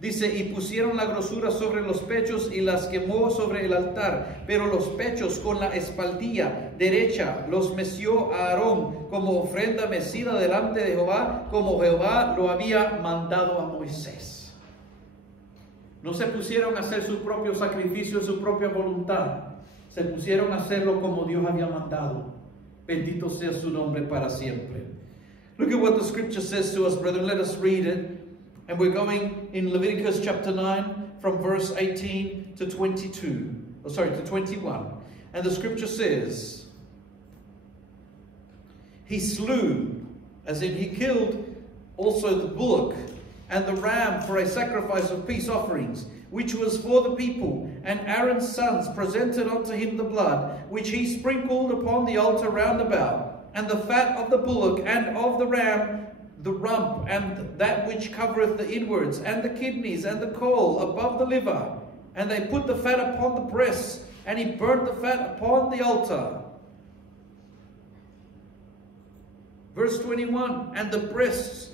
Dice, y pusieron la grosura sobre los pechos y las quemó sobre el altar, pero los pechos con la espaldilla derecha los meció a Aarón como ofrenda mecida delante de Jehová, como Jehová lo había mandado a Moisés. No se pusieron a hacer su propio sacrificio en su propia voluntad, se pusieron a hacerlo como Dios había mandado. Bendito sea su nombre para siempre. Look at what the scripture says to us, brethren. Let us read it. And we're going in Leviticus chapter 9 from verse 18 to 22. Oh, sorry, to 21. And the scripture says, he slew, as in he killed also the bullock and the ram for a sacrifice of peace offerings, which was for the people, and Aaron's sons presented unto him the blood, which he sprinkled upon the altar round about, and the fat of the bullock and of the ram, the rump, and that which covereth the inwards, and the kidneys, and the caul above the liver. And they put the fat upon the breasts, and he burnt the fat upon the altar. Verse 21, and the breasts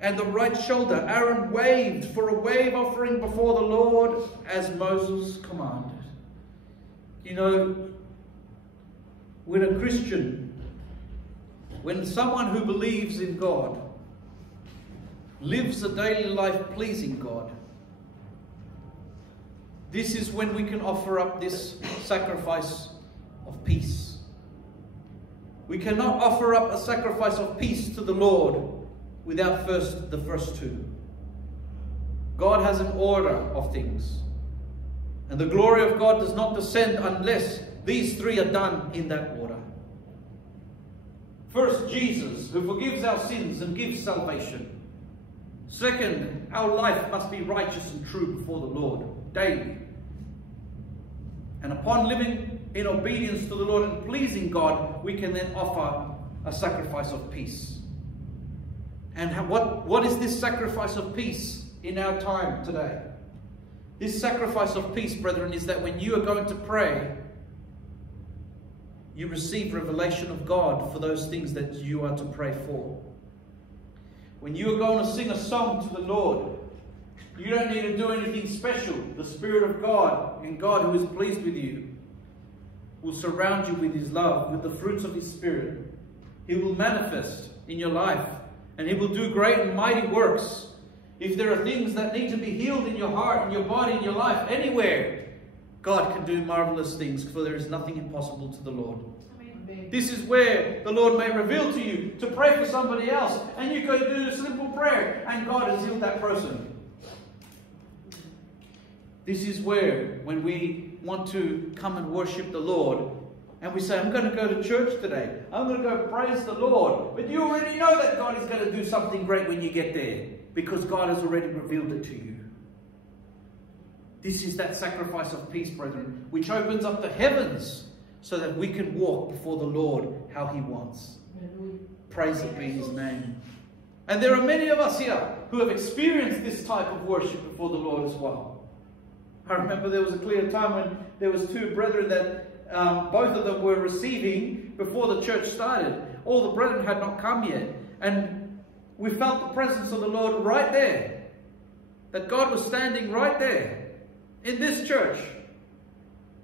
and the right shoulder Aaron waved for a wave offering before the Lord, as Moses commanded. You know, when a Christian, when someone who believes in God lives a daily life pleasing God, this is when we can offer up this sacrifice of peace. We cannot offer up a sacrifice of peace to the Lord without first the first two. God has an order of things, and the glory of God does not descend unless these three are done in that order. First, Jesus, who forgives our sins and gives salvation. Second, our life must be righteous and true before the Lord daily. And upon living in obedience to the Lord and pleasing God, we can then offer a sacrifice of peace. And what is this sacrifice of peace in our time today? This sacrifice of peace, brethren, is that when you are going to pray, you receive revelation of God for those things that you are to pray for. When you are going to sing a song to the Lord, you don't need to do anything special. The Spirit of God, and God who is pleased with you, will surround you with His love, with the fruits of His Spirit. He will manifest in your life, and He will do great and mighty works. If there are things that need to be healed in your heart, in your body, in your life, anywhere, God can do marvelous things, for there is nothing impossible to the Lord. Amen. This is where the Lord may reveal to you to pray for somebody else, and you go do a simple prayer, and God has healed that person. This is where, when we want to come and worship the Lord, and we say, I'm going to go to church today. I'm going to go praise the Lord. But you already know that God is going to do something great when you get there, because God has already revealed it to you. This is that sacrifice of peace, brethren, which opens up the heavens so that we can walk before the Lord how He wants. Praise be His name. And there are many of us here who have experienced this type of worship before the Lord as well. I remember there was a clear time when there was two brethren that both of them were receiving before the church started. All the brethren had not come yet. And we felt the presence of the Lord right there. That God was standing right there in this church.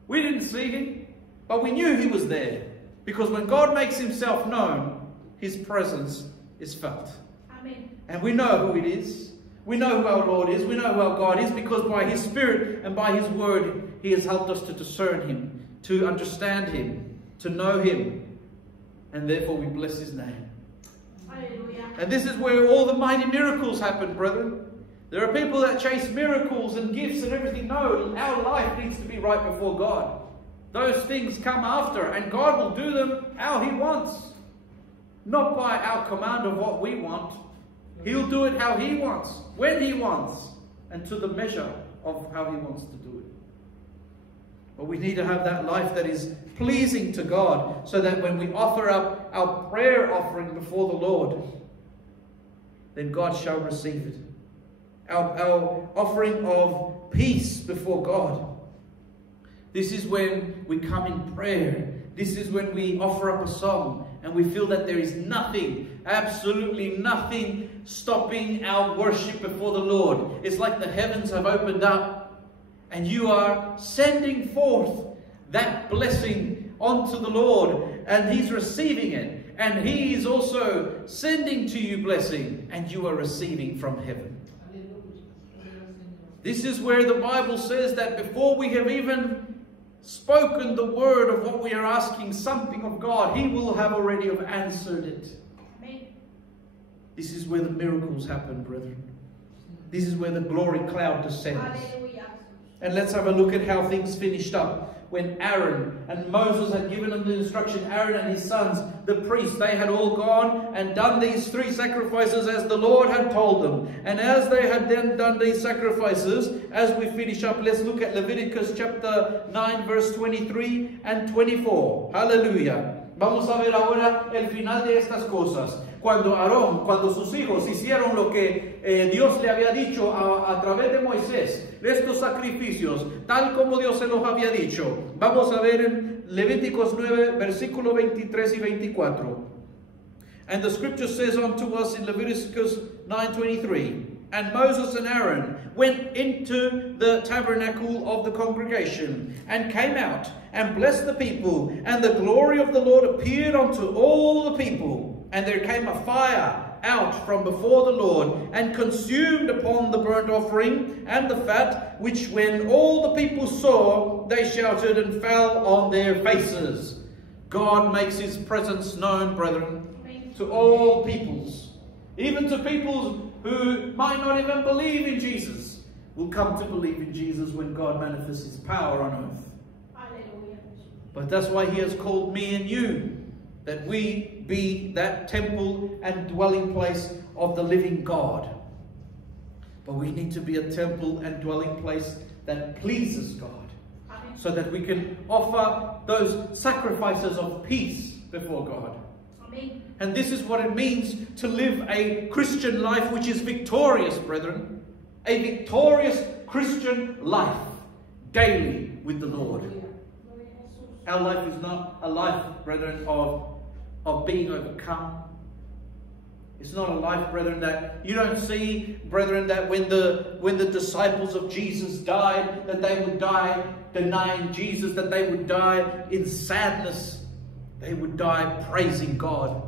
We didn't see Him, but we knew He was there. Because when God makes Himself known, His presence is felt. Amen. And we know who it is. We know who our Lord is. We know who our God is, because by His Spirit and by His Word, He has helped us to discern Him, to understand Him, to know Him. And therefore we bless His name. Hallelujah. And this is where all the mighty miracles happen, brethren. There are people that chase miracles and gifts and everything. No, our life needs to be right before God. Those things come after, and God will do them how He wants. Not by our command of what we want. He'll do it how He wants, when He wants, and to the measure of how He wants to do it. But we need to have that life that is pleasing to God, so that when we offer up our prayer offering before the Lord, then God shall receive it. Our offering of peace before God. This is when we come in prayer. This is when we offer up a song and we feel that there is nothing, absolutely nothing stopping our worship before the Lord. It's like the heavens have opened up and you are sending forth that blessing onto the Lord, and He's receiving it. And He is also sending to you blessing, and you are receiving from heaven. This is where the Bible says that before we have even spoken the word of what we are asking something of God, He will have already have answered it. Amen. This is where the miracles happen, brethren. This is where the glory cloud descends. Hallelujah. And let's have a look at how things finished up. When Aaron and Moses had given them the instruction, Aaron and his sons, the priests, they had all gone and done these 3 sacrifices as the Lord had told them. And as they had then done these sacrifices, as we finish up, let's look at Leviticus chapter 9, verse 23 and 24. Hallelujah. Vamos a ver ahora el final de estas cosas. Cuando sus hijos hicieron lo que Dios le había dicho a través de Moisés, estos sacrificios, tal como Dios se los había dicho. Vamos a ver en Levíticos 9, versículo 23 y 24. And the scripture says unto us in Leviticus 9:23, and Moses and Aaron went into the tabernacle of the congregation, and came out, and blessed the people, and the glory of the Lord appeared unto all the people. And there came a fire out from before the Lord, and consumed upon the burnt offering and the fat, which when all the people saw, they shouted and fell on their faces. God makes His presence known, brethren, to all peoples. Even to peoples who might not even believe in Jesus, will come to believe in Jesus when God manifests His power on earth. Hallelujah. But that's why He has called me and you, that we be that temple and dwelling place of the living God. But we need to be a temple and dwelling place that pleases God, so that we can offer those sacrifices of peace before God. Amen. And this is what it means to live a Christian life which is victorious, brethren. A victorious Christian life daily with the Lord. Our life is not a life, brethren, of being overcome. It's not a life, brethren, that you don't see, brethren, that when the disciples of Jesus died, that they would die denying Jesus, that they would die in sadness. They would die praising God.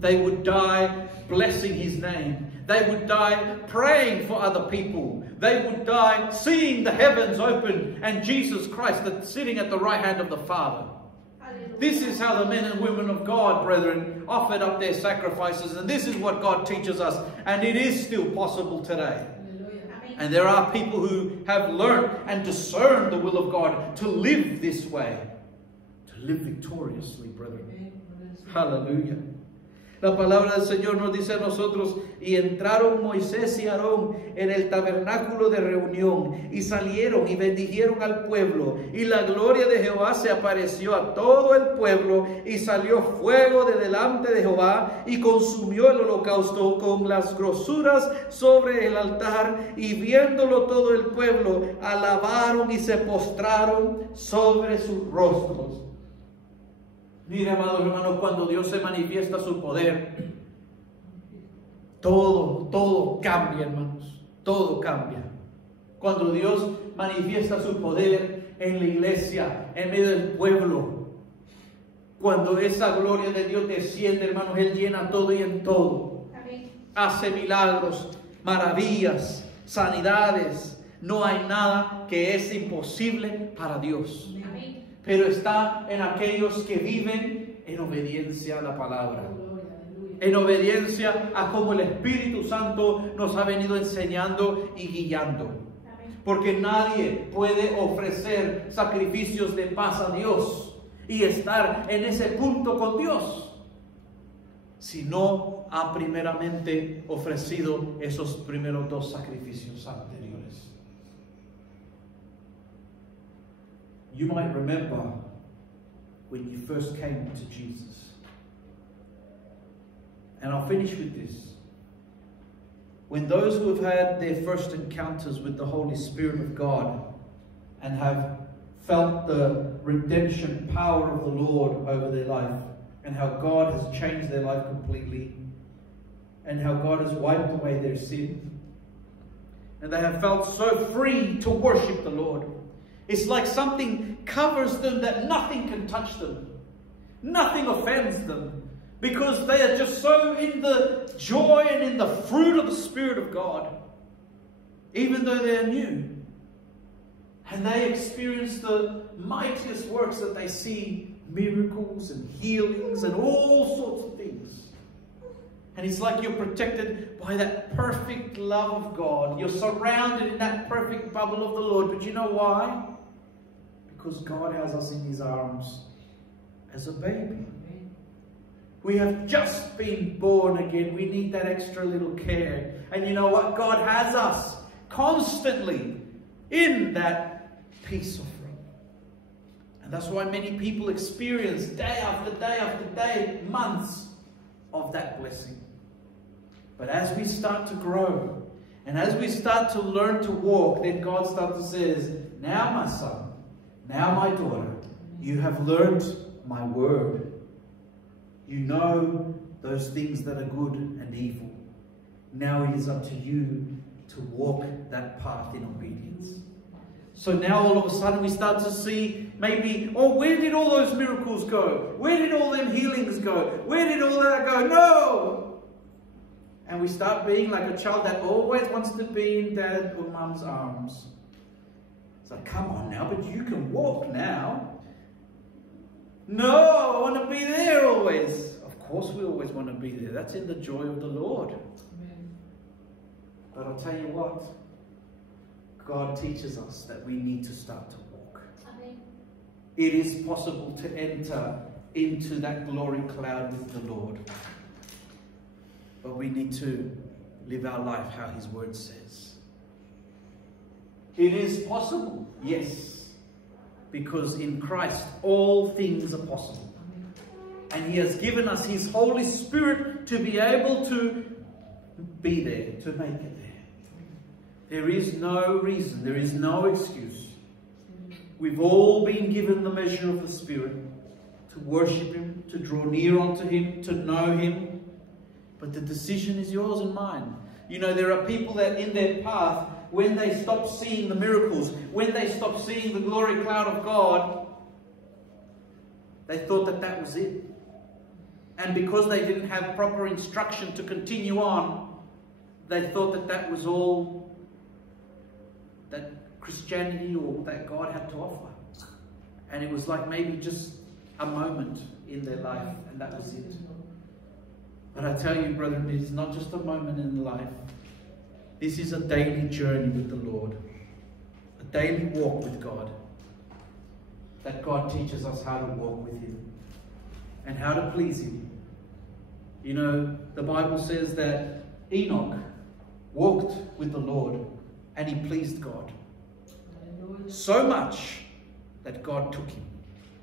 They would die blessing His name. They would die praying for other people. They would die seeing the heavens open and Jesus Christ sitting at the right hand of the Father. This is how the men and women of God, brethren, offered up their sacrifices. And this is what God teaches us. And it is still possible today. And there are people who have learned and discerned the will of God to live this way. To live victoriously, brethren. Aleluya. La palabra del Señor nos dice a nosotros: y entraron Moisés y Aarón en el tabernáculo de reunión, y salieron y bendijeron al pueblo, y la gloria de Jehová se apareció a todo el pueblo, y salió fuego de delante de Jehová, y consumió el holocausto con las grosuras sobre el altar, y viéndolo todo el pueblo, alabaron y se postraron sobre sus rostros. Mire, amados hermanos, cuando Dios se manifiesta su poder, todo cambia, hermanos. Todo cambia. Cuando Dios manifiesta su poder en la iglesia, en medio del pueblo, cuando esa gloria de Dios desciende, hermanos, Él llena todo y en todo. Amén. Hace milagros, maravillas, sanidades. No hay nada que es imposible para Dios. Amén. Pero está en aquellos que viven en obediencia a la palabra. En obediencia a cómo el Espíritu Santo nos ha venido enseñando y guiando. Porque nadie puede ofrecer sacrificios de paz a Dios y estar en ese punto con Dios si no ha primeramente ofrecido esos primeros dos sacrificios anteriores. You might remember when you first came to Jesus. And I'll finish with this. When those who have had their first encounters with the Holy Spirit of God and have felt the redemption power of the Lord over their life, and how God has changed their life completely, and how God has wiped away their sin, and they have felt so free to worship the Lord. It's like something covers them that nothing can touch them. Nothing offends them. Because they are just so in the joy and in the fruit of the Spirit of God. Even though they are new. And they experience the mightiest works that they see. Miracles and healings and all sorts of things. And it's like you're protected by that perfect love of God. You're surrounded in that perfect bubble of the Lord. But you know why? Because God has us in His arms as a baby. We have just been born again. We need that extra little care. And you know what? God has us constantly in that peace offering. And that's why many people experience day after day after day, months of that blessing. But as we start to grow, and as we start to learn to walk, then God starts to say, now my son, now my daughter, you have learned my word. You know those things that are good and evil. Now it is up to you to walk that path in obedience. So now all of a sudden we start to see maybe, oh, where did all those miracles go? Where did all them healings go? Where did all that go? No! And we start being like a child that always wants to be in dad or mom's arms. It's like, come on now, but you can walk now. No, I want to be there always. Of course we always want to be there. That's in the joy of the Lord. Amen. But I'll tell you what. God teaches us that we need to start to walk. Amen. It is possible to enter into that glory cloud with the Lord. But we need to live our life how His word says. It is possible, yes. Because in Christ all things are possible. And He has given us His Holy Spirit to be able to be there, to make it there. There is no reason, there is no excuse. We've all been given the measure of the Spirit to worship Him, to draw near unto Him, to know Him. But the decision is yours and mine. You know, there are people that in their path, when they stop seeing the miracles, when they stop seeing the glory cloud of God, they thought that that was it. And because they didn't have proper instruction to continue on, they thought that that was all that Christianity or that God had to offer. And it was like maybe just a moment in their life, and that was it. But I tell you, brethren, it is not just a moment in life. This is a daily journey with the Lord, a daily walk with God, that God teaches us how to walk with Him and how to please Him. You know, the Bible says that Enoch walked with the Lord and he pleased God. So much that God took him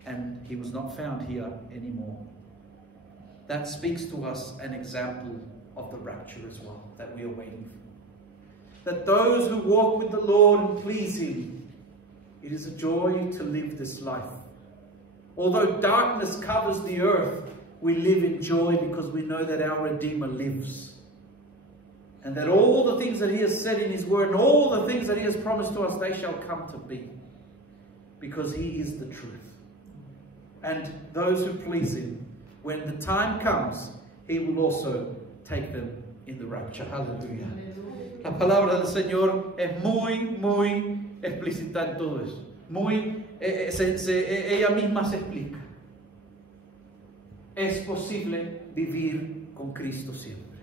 and he was not found here anymore. That speaks to us an example of the rapture as well, that we are waiting for. That those who walk with the Lord and please Him, it is a joy to live this life. Although darkness covers the earth, we live in joy because we know that our Redeemer lives. And that all the things that He has said in His word and all the things that He has promised to us, they shall come to be. Because He is the truth. And those who please Him, when the time comes, He will also take them in the rapture. Hallelujah. La palabra del Señor es muy explícita en todo eso. Ella misma se explica. Es posible vivir con Cristo siempre.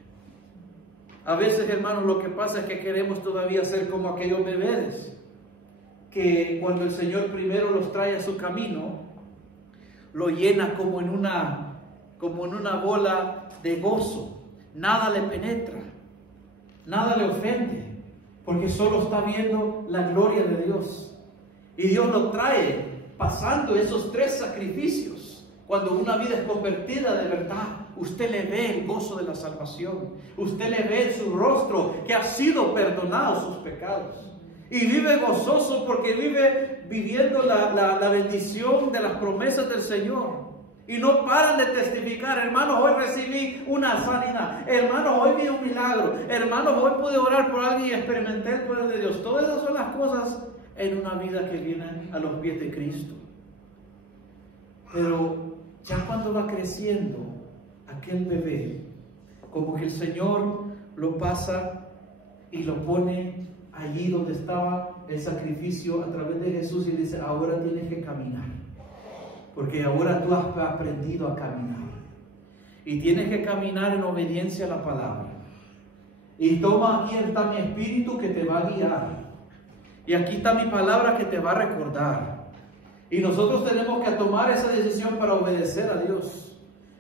A veces, hermanos, lo que pasa es que queremos todavía ser como aquellos bebés, que cuando el Señor primero los trae a su camino, lo llena como en una bola de gozo. Nada le penetra, nada le ofende, porque solo está viendo la gloria de Dios. Y Dios lo trae pasando esos 3 sacrificios. Cuando una vida es convertida de verdad, usted le ve el gozo de la salvación. Usted le ve en su rostro que ha sido perdonado sus pecados. Y vive gozoso porque vive viviendo la bendición de las promesas del Señor. Y no paran de testificar: hermanos, hoy recibí una sanidad. Hermanos, hoy vi un milagro. Hermanos, hoy pude orar por alguien y experimenté el poder de Dios. Todas esas son las cosas en una vida que viene a los pies de Cristo. Pero ya cuando va creciendo aquel bebé, como que el Señor lo pasa y lo pone allí donde estaba el sacrificio a través de Jesús y dice: ahora tienes que caminar, porque ahora tú has aprendido a caminar y tienes que caminar en obediencia a la palabra. Y toma, aquí está mi espíritu que te va a guiar, y aquí está mi palabra que te va a recordar. Y nosotros tenemos que tomar esa decisión para obedecer a Dios.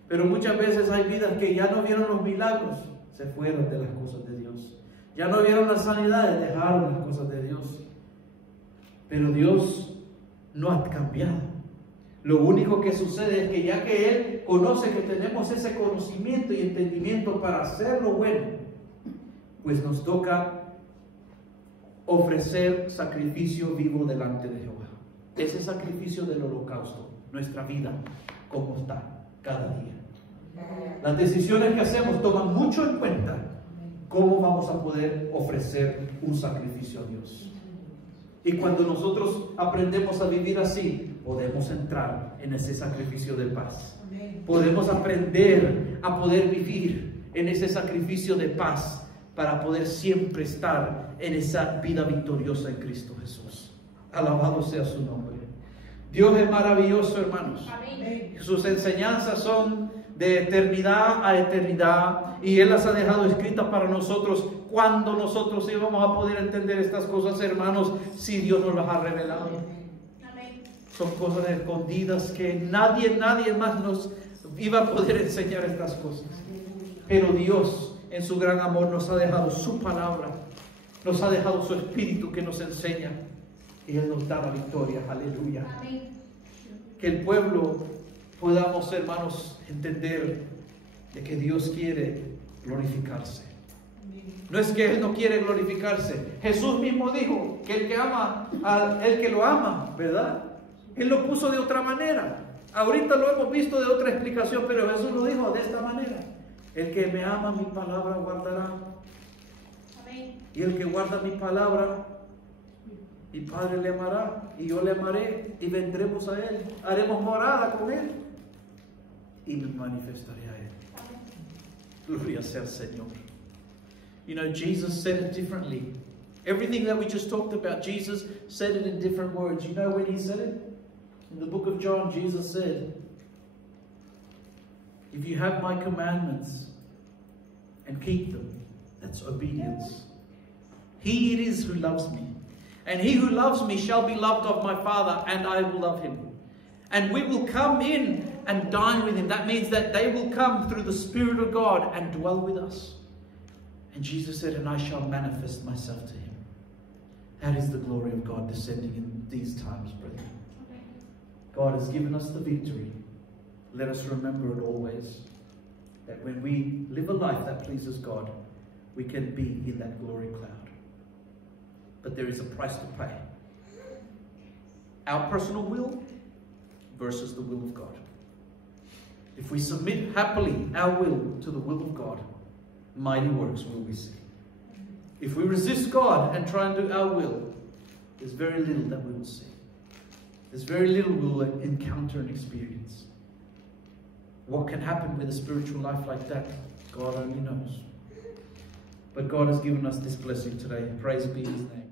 Pero muchas veces hay vidas que ya no vieron los milagros, se fueron de las cosas de Dios. Ya no vieron las sanidades, dejaron las cosas de Dios. Pero Dios no ha cambiado. Lo único que sucede es que ya que Él conoce que tenemos ese conocimiento y entendimiento para hacer lo bueno, pues nos toca ofrecer sacrificio vivo delante de Jehová. Ese sacrificio del holocausto, nuestra vida, como está cada día. Las decisiones que hacemos toman mucho en cuenta cómo vamos a poder ofrecer un sacrificio a Dios. Y cuando nosotros aprendemos a vivir así, podemos entrar en ese sacrificio de paz. Podemos aprender a poder vivir en ese sacrificio de paz para poder siempre estar en esa vida victoriosa en Cristo Jesús. Alabado sea su nombre. Dios es maravilloso, hermanos. Amén. Sus enseñanzas son de eternidad a eternidad y Él las ha dejado escritas para nosotros. Cuando nosotros íbamos a poder entender estas cosas, hermanos, si Dios nos las ha revelado? Amén. Son cosas escondidas que nadie más nos iba a poder enseñar estas cosas. Pero Dios, en su gran amor, nos ha dejado su palabra, nos ha dejado su Espíritu que nos enseña, y Él nos da la victoria. Aleluya. Amén. Que el pueblo podamos, hermanos, entender de que Dios quiere glorificarse. No es que Él no quiere glorificarse. Jesús mismo dijo que el que ama al que lo ama, ¿verdad? Él lo puso de otra manera. Ahorita lo hemos visto de otra explicación, pero Jesús lo dijo de esta manera: el que me ama, mi palabra guardará. Amén. Y el que guarda mi palabra, mi Padre le amará, y yo le amaré, y vendremos a Él, haremos morada con Él, y me manifestaré a Él. Gloria sea al Señor. You know, Jesus said it differently. Everything that we just talked about, Jesus said it in different words. You know when He said it? In the book of John, Jesus said, if you have my commandments and keep them, that's obedience. He it is who loves me. And he who loves me shall be loved of my Father, and I will love him. And we will come in and dine with him. That means that they will come through the Spirit of God and dwell with us. And Jesus said, and I shall manifest myself to him. That is the glory of God descending in these times, brethren. God has given us the victory. Let us remember it always. That when we live a life that pleases God, we can be in that glory cloud. But there is a price to pay. Our personal will versus the will of God. If we submit happily our will to the will of God, mighty works will we see. If we resist God and try and do our will, there's very little that we will see. There's very little we will encounter and experience. What can happen with a spiritual life like that, God only knows. But God has given us this blessing today. Praise be his name.